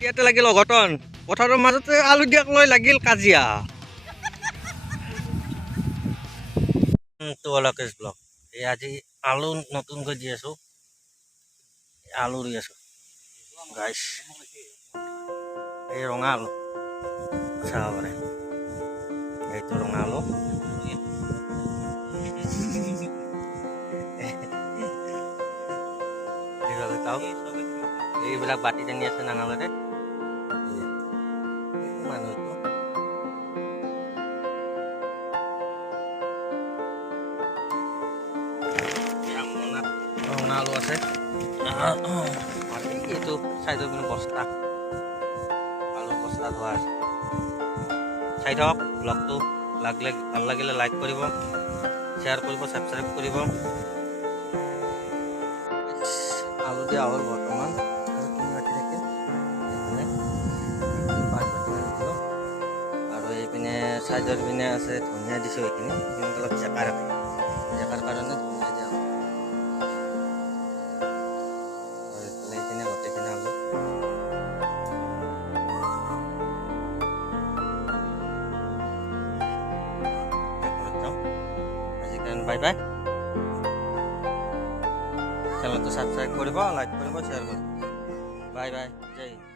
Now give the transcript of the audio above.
ইয়াতে লাগিল অঘটন পথাৰৰ মাজতে আলু দিয়াক লৈ লাগিল কাজিয়া তো অলকেশ ব্লক এই আজি আলু নতুনকৈ দি আছো আলু ৰুই আছো গাইছ এই ৰঙা আলু চাব পাৰে এইটো ৰঙা আলু এইভাবে চাওক এইবিলাক বাতি টানি আছে নাঙলেৰে মানুহটো ৰঙা আলু আছে এইটো চাইডৰ পিনে বস্তা আলু বস্তা ধোৱা আছে চাই থাকক ব্লগটো ভাল লাগিলে লাইক কৰিব শ্বেয়াৰ কৰিব ছাবস্ক্ৰাইব কৰিব আলু দিয়া হ'ল বৰ্তমান আৰু 3 বাটি থাকে এইপিনে 5 বাটি দিলোঁ আৰু এইপিনে চাইডৰ পিনে আছে ধনিয়া দিছোঁ এইখিনি অলপ জেকাৰ কাৰণে ধনিয়া দিয়া হ'ল আৰু এইপিনে গোটেইখিনি আলু আজিৰ কাৰণে বাই বাই চ্যানেলটো সাবস্ক্ৰাইব কৰিব লাইক কৰিব শ্বেয়াৰ কৰিব বাই বাই জয়